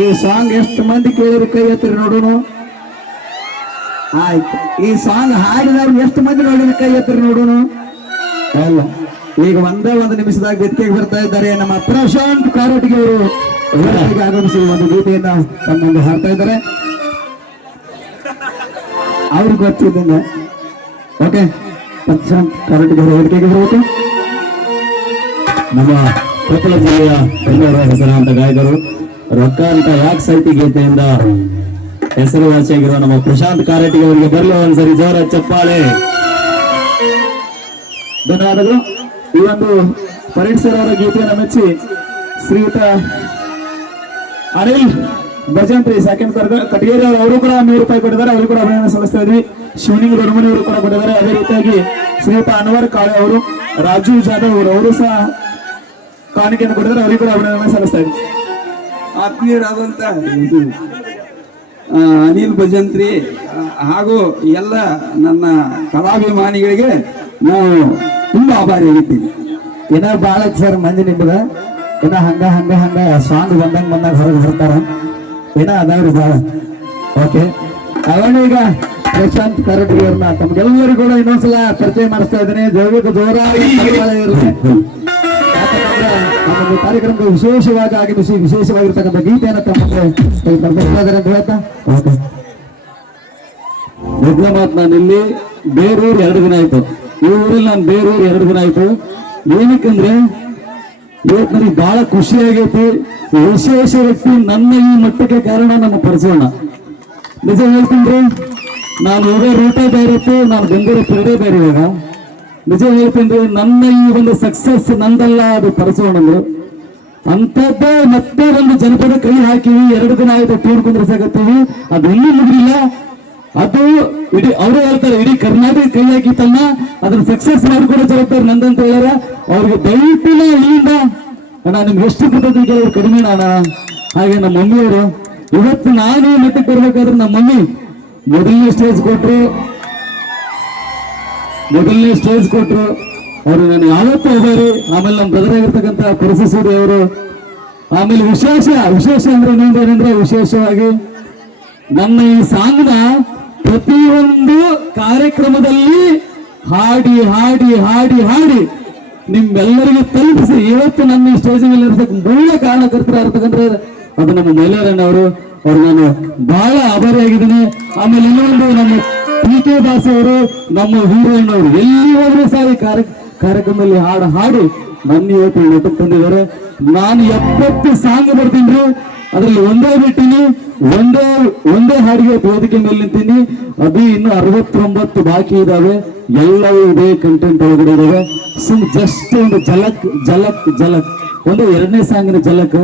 ಈ ಸಾಂಗ್ ಎಷ್ಟು ಮಂದಿ ಕೇಳಿದ್ರು ಕೈ ಎತ್ತಿರಿ ನೋಡೋಣ. ಆಯ್ತು, ಈ ಸಾಂಗ್ ಹಾಡಿದವ್ರು ಎಷ್ಟು ಮಂದಿ ನೋಡಿದ್ರು ಕೈ ಎತ್ತಿರಿ ನೋಡೋಣ. ಅಲ್ಲ, ಈಗ ಒಂದೇ ಒಂದು ನಿಮಿಷದಾಗ ವೇದಿಕೆಗೆ ಬರ್ತಾ ಇದ್ದಾರೆ ನಮ್ಮ ಪ್ರಶಾಂತ್ ಕಾರಟಗಿ ಅವರು ವೇದಿಕೆಗೆ ಆಗಮಿಸಿ ಒಂದು ಗೀತೆಯನ್ನ ತಮ್ಮ ಮುಂದೆ ಹಾಡ್ತಾ ಇದ್ದಾರೆ. ಅವ್ರಿಗೆ ಗೊತ್ತಿದ್ದಂಗೆ ಓಕೆ, ಪ್ರಶಾಂತ್ ಕಾರಟಗಿ ಅವರು ವೇದಿಕೆಗೆ ಬರಬೇಕು. ನಮ್ಮ ಕೊಪ್ಪಳ ಜಿಲ್ಲೆಯ ಎಲ್ಲರ ಹೆಸರಾಂತ ಗಾಯಕರು ರೊಕ್ಕ ಅಂತ ಯಾಕೆ ಸಾಹಿತ್ಯ ಗೀತೆಯಿಂದ ಹೆಸರುವಾಸಿಯಾಗಿರುವ ನಮ್ಮ ಪ್ರಶಾಂತ್ ಕಾರಟಗಿ ಅವರಿಗೆ ಬರಲು ಒಂದ್ಸರಿ ಜೋರ ಚಪ್ಪಾಳೆ. ಧನ್ಯವಾದಗಳು. ಈ ಒಂದು ಪರೇಡ್ ಸರ್ ಅವರ ಗೀತೆಯನ್ನು ಮೆಚ್ಚಿ ಶ್ರೀಯುತ ಅನಿಲ್ ಭಜಂತ್ರಿ ಸೆಕೆಂಡ್ ಕಟಗೇರಿ ಅವರು ಕೂಡ 100 ರೂಪಾಯಿ ಕೊಟ್ಟಿದ್ದಾರೆ. ಅವರು ಕೂಡ ಅಭಿನಂದನೆ ಸಲ್ಲಿಸ್ತಾ ಇದ್ವಿ. ಶಿವನಿಂಗ್ ದೊಡ್ಡಮನಿ ಅವರು ಕೂಡ ಕೊಟ್ಟಿದ್ದಾರೆ. ಅದೇ ರೀತಿಯಾಗಿ ಶ್ರೀಯುತ ಅನ್ವರ್ ಕಾಳೆ ಅವರು, ರಾಜು ಜಾಧವ್ ಅವರು ಸಹ ಕಾಣಿಕೆಯನ್ನು ಕೊಟ್ಟಿದ್ದಾರೆ. ಅವರಿಗೆ ಕೂಡ ಅಭಿನಂದನೆ ಸಲ್ಲಿಸ್ತಾ ಇದ್ವಿ. ಆತ್ಮೀಯರಾದಂತ ಅನಿಲ್ ಭಜಂತ್ರಿ ಹಾಗೂ ಎಲ್ಲ ನನ್ನ ಕಲಾಭಿಮಾನಿಗಳಿಗೆ ನಾವು ತುಂಬಾ ಆಭಾರಿಯಾಗಿದ್ದೀವಿ. ಏನ ಬಾಳ ಸರ್ ಮಂದಿ ನಿಮ್ಗ ಏನ ಹಂಗ ಸಾಂಗ್ ಬಂದಾಗ ಹೊರಗೆ ಬರ್ತಾರ ಏನ ಅದಾವ್ರಿ ಬಾಳ. ಓಕೆ, ಅವನ ಈಗ ಪ್ರಶಾಂತ್ ಕಾರಟಗಿ ಅವ್ರನ್ನ ತಮ್ಗೆಲ್ಲರಿಗೂ ಕೂಡ ಇನ್ನೊಂದ್ಸಲ ಪರಿಚಯ ಮಾಡಿಸ್ತಾ ಇದ್ದೇನೆ. ಜೋರಾಗಿ ಇರಲಿ. ನಮ್ಮ ಕಾರ್ಯಕ್ರಮಕ್ಕೆ ವಿಶೇಷವಾಗಿ ಆಗಮಿಸಿ ವಿಶೇಷವಾಗಿರ್ತಕ್ಕಂಥ ಗೀತೆಯನ್ನು ತಮ್ಮ ಬರ್ತಾ ಇದ್ದಾರೆ ಅಂತ ಹೇಳ್ತಾ ಮೊದಲ ಮಾತು, ನಾನು ಇಲ್ಲಿ ಬೇರೂರು 2 ದಿನ ಆಯ್ತು. ಈ ಊರಲ್ಲಿ ನಾನು ಬೇರೂರು 2 ದಿನ ಆಯ್ತು. ಏನಕ್ಕಂದ್ರೆ ಇವತ್ತು ನನಗೆ ಬಹಳ ಖುಷಿ ಆಗೈತಿ. ವಿಶೇಷ ವ್ಯಕ್ತಿ ನನ್ನ ಈ ಮಟ್ಟಕ್ಕೆ ಕಾರಣ ನಮ್ಮ ಪರಿಚೋಣ. ನಿಜ ಹೇಳ್ತೀನಿ, ನಾನು ಹೋಗೋ ರೂಟ ಬೇರೆ ಇತ್ತು, ನಾನು ಬಂದಿರೋ ಪೀರಿಯಡೇ ಬೇರೆ. ಇವಾಗ ನಿಜ ಹೇಳ್ತೀನಿ, ನನ್ನ ಈ ಒಂದು ಸಕ್ಸಸ್ ನಂದಲ್ಲ, ಅದು ಪರಿಚೋಣಂದು ಅಂತದ್ದೇ. ಮತ್ತೆ ಒಂದು ಜನಪದ ಕೈ ಹಾಕಿವಿ, 2 ದಿನ ಆಯ್ತು ಟೂರ್ ಕುಂದ್ರಸಾಕತ್ತೀವಿ. ಅದು ಇನ್ನೂ ಮುಗಿಲಿಲ್ಲ. ಅದು ಇಡೀ ಅವರೇ ಹೇಳ್ತಾರೆ, ಇಡೀ ಕರ್ನಾಟಕ ಕೈ ಹಾಕಿತ್ತಲ್ಲ, ಅದನ್ನ ಸಕ್ಸಸ್ ಮಾಡಿಕೊಡೋ ಜವಾಬ್ದಾರಿ ನಂದಂತ ಹೇಳ್ಯಾರ. ಅವ್ರಿಗೆ ದಯವಿಟ್ಟು ಇಲ್ಲಿಂದ ಅಣ್ಣ ನಿಮ್ಗೆ ಎಷ್ಟು ಕೃತಜ್ಞತೆ ಕೇಳಿದ್ರು ಕಡಿಮೆ ಅಣ್ಣ. ಹಾಗೆ ನಮ್ಮ ಮಮ್ಮಿಯವರು ಇವತ್ತು ನಾನು ಮಟ್ಟಕ್ಕೆ ಬರ್ಬೇಕಾದ್ರೆ ನಮ್ಮ ಮಮ್ಮಿ ಮೊದಲನೇ ಸ್ಟೇಜ್ ಕೊಟ್ರು. ಅವರು ನಾನು ಯಾವತ್ತೂ ಹೋಗ್ಯಾರಿ. ಆಮೇಲೆ ನಮ್ಮ ಬ್ರದರ್ ಆಗಿರ್ತಕ್ಕಂಥ ಪರಸೂರಿ ಅವರು. ಆಮೇಲೆ ವಿಶೇಷ ಅಂದ್ರೆ ಏನಂದ್ರೆ ವಿಶೇಷವಾಗಿ ನನ್ನ ಈ ಸಾಂಗ್ನ ಪ್ರತಿಯೊಂದು ಕಾರ್ಯಕ್ರಮದಲ್ಲಿ ಹಾಡಿ ಹಾಡಿ ಹಾಡಿ ಹಾಡಿ ನಿಮ್ಮೆಲ್ಲರಿಗೂ ತಲುಪಿಸಿ ಇವತ್ತು ನನ್ನ ಈ ಸ್ಟೇಜ್ ಮೇಲೆ ಇರ್ತಕ್ಕ ಮೂಲ ಕಾರಣಕರ್ತರ ಇರ್ತಕ್ಕಂಥ ಅದು ನಮ್ಮ ಮೈಲಾರಣ್ಣವರು. ಅವ್ರು ನಾನು ಬಹಳ ಆಭಾರಿಯಾಗಿದ್ದೀನಿ. ಆಮೇಲೆ ಇನ್ನೊಂದು ನಮ್ಮ PK ದಾಸ್ ಅವರು, ನಮ್ಮ ಹೀರೋಯಿನ್ ಅವರು ಎಲ್ಲಿ ಹೋದ್ರು ಸಹ ಈ ಕಾರ್ಯಕ್ರಮದಲ್ಲಿ ಹಾಡಿ ನನ್ನ ಇವತ್ತು ಊಟಕ್ಕೆ ತಂದಿದ್ದಾರೆ. ನಾನು 70 ಸಾಂಗ್ ಬರ್ತೀನಿ, ಅದ್ರಲ್ಲಿ ಒಂದೇ ಬಿಟ್ಟಿನಿ, ಒಂದೇ ಹಾಡಿಗೆ ವೇದಿಕೆ ಮೇಲೆ ನಿಂತೀನಿ. ಅದು ಇನ್ನು 69 ಬಾಕಿ ಇದಾವೆ. ಎಲ್ಲವೂ ಇದೇ ಕಂಟೆಂಟ್ ಒಳಗಡೆ ಇದಾವೆ. ಜಸ್ಟ್ ಒಂದು ಜಲಕ್ ಒಂದು 2ನೇ ಸಾಂಗಿನ ಜಲಕ್.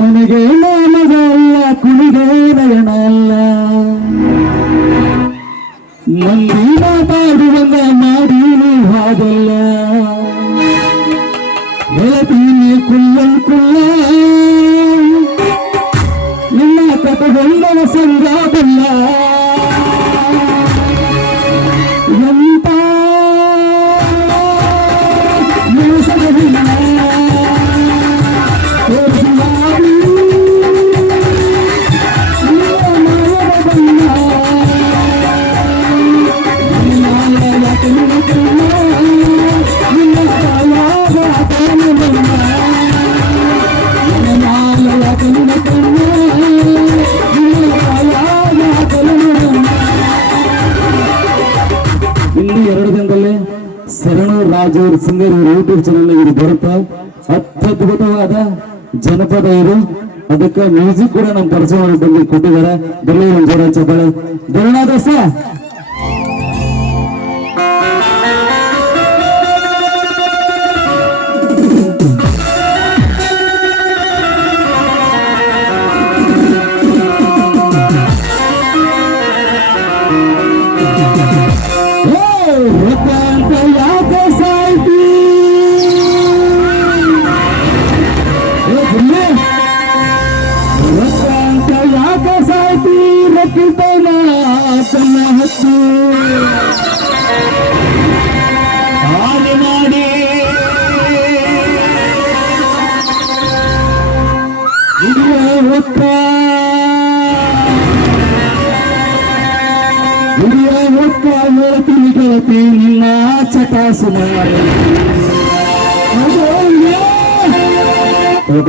ನನಗೆ ನಾಮದ ಅಲ್ಲ, ಕುಣಿಗೆ ನಯನ ಅಲ್ಲ, ಮಂದಿ ಮಾತಾಡುವಂಗ ಮಾಡಿ ಹಾಗಲ್ಲ, ಹೇಳ್ತೀನಿ ಕುಲ್ಲ ನಿನ್ನ ಕಥೆಗೊಂಡನ ಸಂಗಾಬಲ್ಲ. ಎಂತ ಮೋಸವಿಲ್ಲ ಇಲ್ಲಿ 2 ದಿನದಲ್ಲಿ ಶರಣು ರಾಜ್ ಅವ್ರ ಸಿಂಗರ್ ಯೂಟ್ಯೂಬ್ ಚಾನಲ್ ಇದು ಬರುತ್ತೆ. ಅತ್ಯದ್ಭುತವಾದ ಜನಪದ ಇದು. ಅದಕ್ಕೆ ಮ್ಯೂಸಿಕ್ ಕೂಡ ನಮ್ಮ ಪರಿಚಯ ಬಂದು ಕೊಟ್ಟಿದ್ದಾರೆ. ಬರಲಿ ಒಂದು ಜೋರ ಚಪ್ಪಾಳೆ. ಧನ್ಯವಾದ ಸರ್. ಯಾಕೆ ಸಾಯ್ತಿ ರಕ್ಕಿತನ ಕನ್ನ ಹತ್ತು ಹೇಳ್ತೀನಿ ಗೆಳತಿ ನಿನ್ನ ಚಟ ಸುಮಾರು ಹೋಗ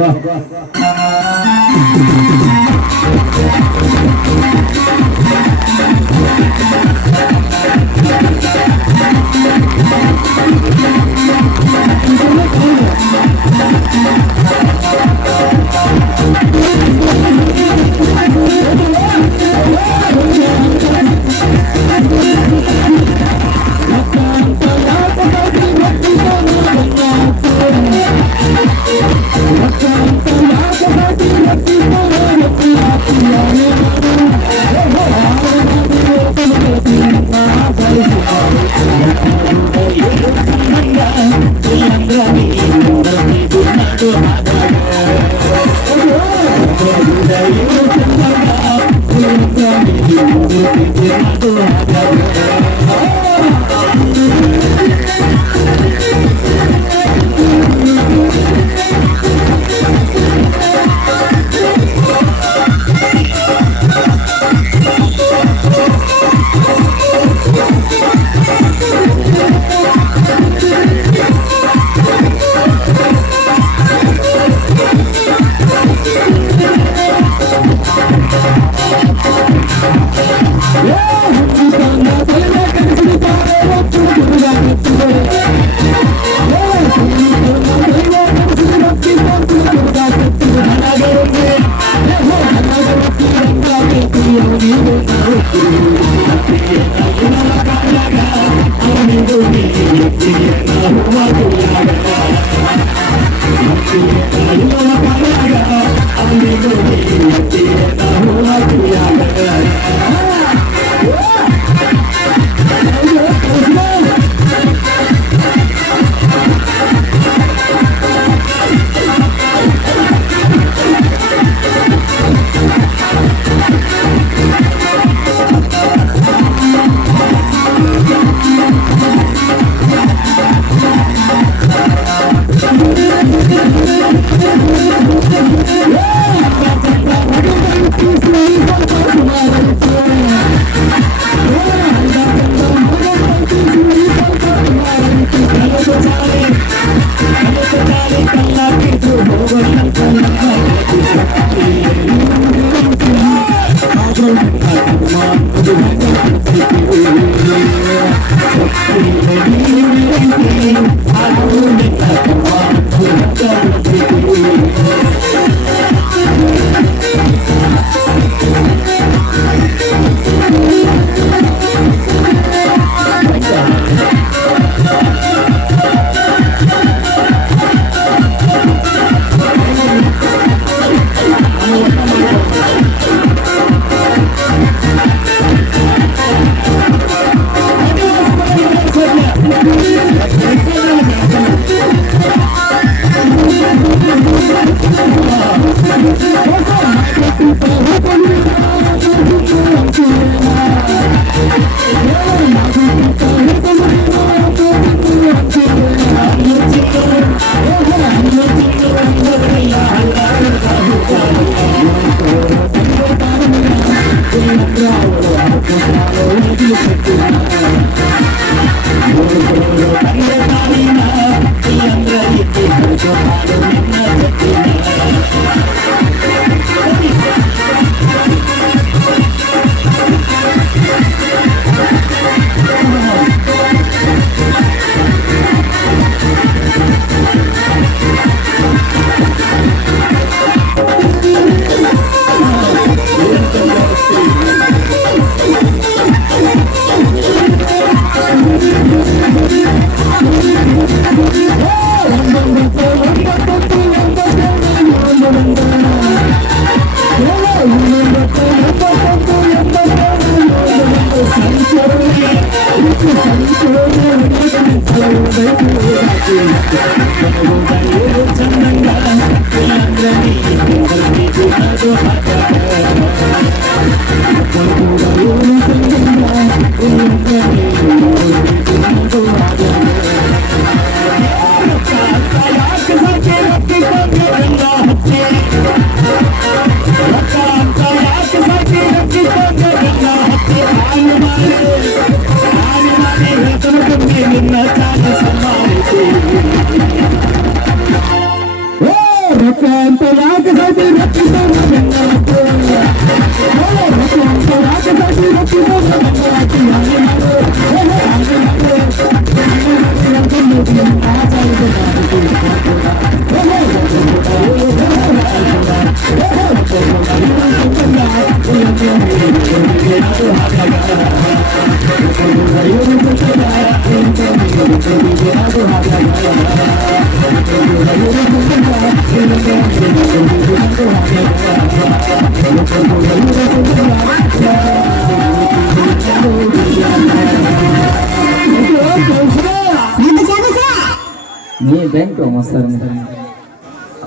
ನೀ ಥ್ಯಾಂಕ್ ಯು ಮಸ್ತಾರ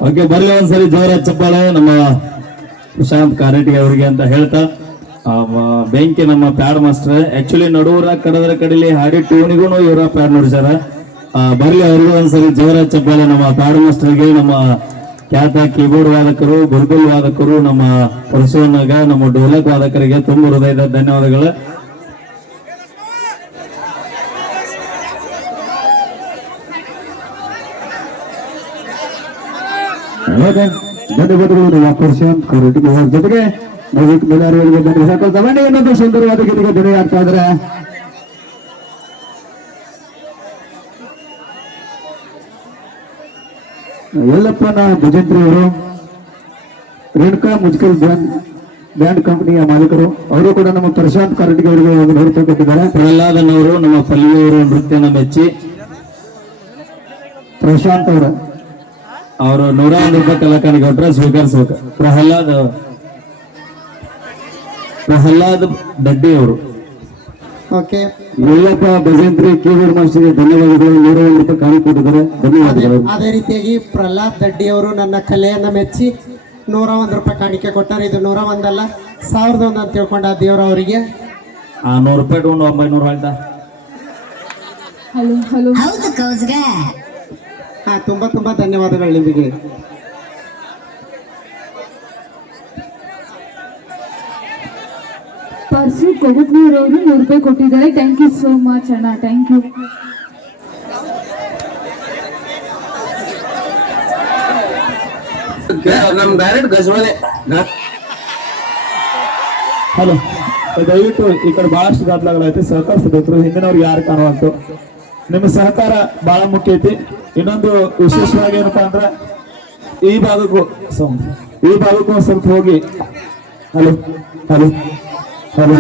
ಓಕೆ, ಬರ್ಲಿ ಒಂದ್ಸರಿ ಜೋರ ಚಪ್ಪಾಳೆ ನಮ್ಮ ಪ್ರಶಾಂತ್ ಕಾರಟಗಿ ಅವರಿಗೆ ಅಂತ ಹೇಳ್ತಾ ಬೆಂಕಿ ನಮ್ಮ ಪ್ಯಾಡ್ ಮಾಸ್ಟರ್ ಆಕ್ಚುಲಿ ನಡುವರ ಕಡದ್ರ ಕಡಿಲಿ ಹಾಡಿ ಟ್ಯೂನಿಗೂ ಇವರ ಪ್ಯಾಡ್ ನೋಡಿಸ್ಯಾರ. ಬರ್ಲಿ ಅವ್ರಿಗೂ ಒಂದ್ಸರಿ ಜೋರ ಚಪ್ಪಾಳೆ ನಮ್ಮ ಪ್ಯಾಡ್ ಮಾಸ್ಟರ್ಗೆ, ನಮ್ಮ ಖ್ಯಾತ ಕೀಬೋರ್ಡ್ ವಾದಕರು, ಗುರುಗುಲ್ ವಾದಕರು, ನಮ್ಮ ಪರಶುವನ್ನಾಗ, ನಮ್ಮ ಡೋಲಕ್ ವಾದಕರಿಗೆ ತುಂಬ ಹೃದಯದ ಧನ್ಯವಾದಗಳು. ಧನ್ಯವಾದಗಳು ನಮ್ಮ ಪ್ರಶಾಂತ್ ಕಾರಟಗಿ ಅವರ ಜೊತೆಗೆ ನವೀಕ್ ಬೆಲಾರಿಯವರಿಗೆ ಧನ್ಯವಾದ. ತಗೊಂಡೆ ಇನ್ನೊಂದು ಸುಂದರವಾದ ಗೀತೆಗೆ ಧ್ವನಿ ಆಗ್ತಾ ಇದ್ರೆ ಯಲ್ಲಪ್ಪನ ಭಜಂತ್ರಿ ಅವರು, ರೇಣುಕಾ ಮುಜ್ಕಲ್ ಬ್ಯಾಂಡ್ ಕಂಪನಿಯ ಮಾಲೀಕರು, ಅವರು ಕೂಡ ನಮ್ಮ ಪ್ರಶಾಂತ್ ಕಾರಟಗಿ ಅವರಿಗೆ ಒಂದು ನೃತ್ಯ ಕೊಟ್ಟಿದ್ದಾರೆ. ಪ್ರಹ್ಲಾದನವರು ನಮ್ಮ ಪಲ್ಲಿಯವರು ನೃತ್ಯನ ಮೆಚ್ಚಿ ಪ್ರಶಾಂತ್ ಅವರ ಅವರು 101 ರೂಪಾಯಿ ಕಲಾಕಾರಿ ಕೊಟ್ರೆ ಸ್ವೀಕರಿಸ್ಬೇಕು. ಪ್ರಹ್ಲಾದ್ ದಡ್ಡಿ ಅವರು. ಓಕೆ, ಯಲ್ಲಪ್ಪ ಭಜಂತ್ರಿ ಕೀಬೋರ್ಡ್ ಮಾಸ್ಟರ್ಗೆ ಧನ್ಯವಾದಗಳು. 101 ರೂಪಾಯಿ ಕಾಣಿ ಕೊಟ್ಟಿದ್ದಾರೆ, ಧನ್ಯವಾದಗಳು. ಅದೇ ರೀತಿಯಾಗಿ ಪ್ರಹ್ಲಾದ್ ದಡ್ಡಿ ಅವರು ನನ್ನ ಕಲೆಯನ್ನ ಮೆಚ್ಚಿ 101 ರೂಪಾಯಿ ಕಾಣಿಕೆ ಕೊಟ್ಟಾರೆ. ಇದು 101 ಅಲ್ಲ, 1001 ಅಂತ ತಿಳ್ಕೊಂಡ ದೇವ್ರ ಅವರಿಗೆ 100 ರೂಪಾಯಿ ತಗೊಂಡು 900 ಹೇಳ್ತಾ. ಹಾ, ತುಂಬಾ ತುಂಬಾ ಧನ್ಯವಾದಗಳು ನಿಮಗೆ. ಪರ್ಸು ಕೊಗುಟ್ನೂರವರು 100 ರೂಪಾಯಿ ಕೊಟ್ಟಿದ್ದಾರೆ. ಥ್ಯಾಂಕ್ ಯು ಸೋ ಮಚ್ ಅಣ್ಣ, ಥ್ಯಾಂಕ್ ಯು. ನಮ್ ಡೈರೆಕ್ಟ್ ಗಜವಾಲೆ ಹಲೋ, ದಯವಿಟ್ಟು ಈ ಕಡೆ ಬಹಳಷ್ಟು ದಾಖಲಾಗಳೈತಿ, ಸಹಕರಿಸಬೇಕು. ಹಿಂದಿನವ್ರಿಗೆ ಯಾರು ಕಾಣುವಂತು ನಿಮ್ಮ ಸಹಕಾರ ಬಹಳ ಮುಖ್ಯ ಐತಿ. ಇನ್ನೊಂದು ವಿಶೇಷವಾಗಿ ಏನಪ್ಪಾ ಅಂದ್ರೆ ಈ ಭಾಗಕ್ಕೂ ಸ್ವಲ್ಪ ಹೋಗಿ. Hello hello hello